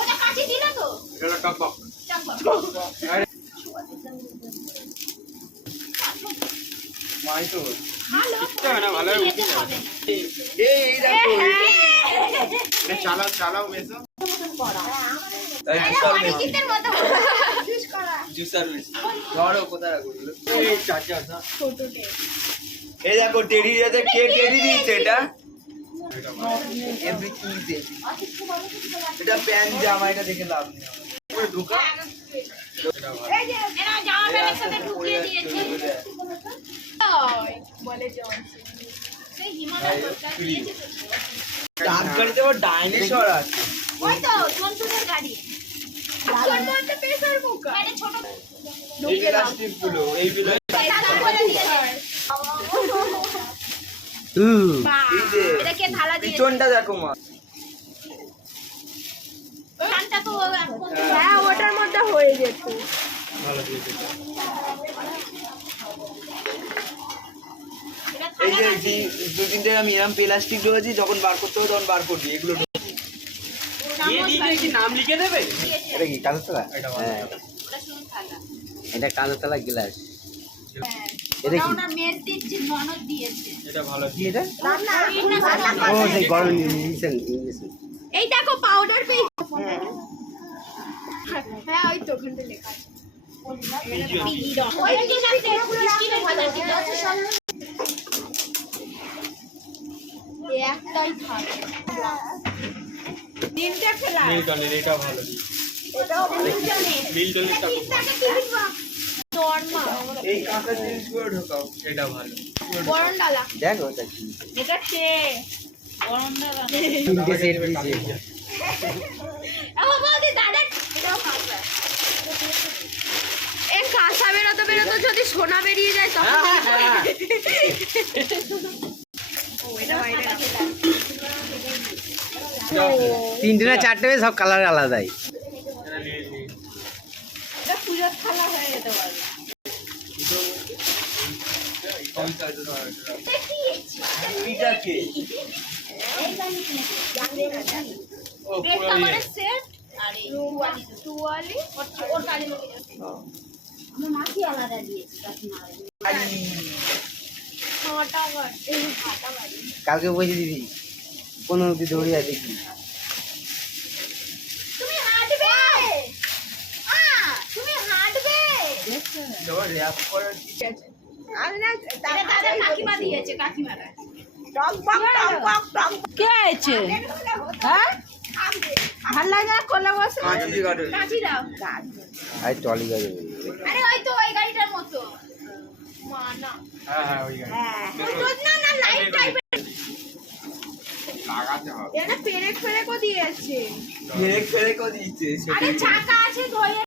ওটা কাটি দিল তো এটা টকবক মাই তো ভালো না ভালো উঠে যাবে এই দেখো এটা চালাও চালাও মেসো তাই অনেকের মতো জুসার মেস ধরো কোথায় রাখো এই চাচা না ছোটতে এই দেখো টেডি যাতে কে টেডি দিয়েছে এটা এভরিথিং দে এটা প্যান জামা এটা দেখে লাভ নেই পুরো ঢোকা এই যে এরা জামা প্যান্টের সাথে ঢুকিয়ে দিয়েছে বলে জন সেই হিমালয় সরকার দিয়েছে ডাক গাড়িতে আবার ডাইনোসর আছে ওই তো জন্তুদের গাড়ি জন্তুদের পেছার মুখা মানে ছোট এই প্লাস্টিক গুলো এই গুলো দাদা বলে দিয়েছে এটা কে থালা দিয়েছে পিছনটা দেখো মা কানটা তো হ্যাঁ ওটার মধ্যে হয়ে যেত। ভালো দিয়েছে এটা এই থালা যে দুই তিন জায়গা আমি এরকম প্লাস্টিক ঢোকাচ্ছি যখন বার করতে হবে তখন বার করবি এগুলো কি নাম লিখে দেবে এটা কি কাঁচা তলা? হ্যাঁ ওটা শুধু থালা এটা কাঁচা তলা গ্লাস। এটা এটা কি? ওনার মেয়ের দিচ্ছে ননদ দিয়েছে এটা ভালো কি এটা? রান্না ও সেই গরম ইঞ্জেকশন। এই দেখো পাউডার পেস্ট। হ্যাঁ ওই তো ওখানে লেখা আছে। ওই যে সাথে স্কিনে ভালো একটাই থাকে। তিনটে ফেলা। মিল্টনের এটা ভালো এটাও মিল্টনেরটা খুব ভালো নরমাল। এই কাঁচা জিনিসগুলো ঢোকাও এটা ভালো গরম ডালা। দেখ ওটা কি? এটা টে গরম ডালা তিনটে সেট দিয়েছে। বৌদি দাদা এটাও খাবে এই কাঁচা বেরোতে বেরোতে যদি সোনা বেরিয়ে যায় তখন তিনটে না চারটে সব কালার আলাদাই। এটা পুজোর থালা হয়ে যেতে পারে। এটা কে ও পুরো করে সেট আর এই টুয়ালি ওর কাজে লোকে আমার মাসি আলাদা দিয়েছে কাকিমা ছটা বার এই হাতা বাড়ি কালকে বসে দিবি 15 অব্দি দৌড়িয়ে দেখি। তুমি হাঁটবে তুমি হাঁটবে জোর র‍্যাপ করে আমি না এটা দাদা কাকিমা দিয়েছে কাকিমারা টক বক টক বক টক কে আছে হ্যাঁ ভাল লাগে না কোলে বসে কাঁচি কাটে কাঁচি দাও আর টলি গাড়ি আরে ওই তো ওই গাড়িটার মতো মানা হ্যাঁ ওই গাড়ি না না লাইট টাইপের লাগাতে হবে এটা পেরেক ফেরেকও দিয়েছে ফেরে ফেরে করে দিচ্ছে আরে চাকা আছে ধরে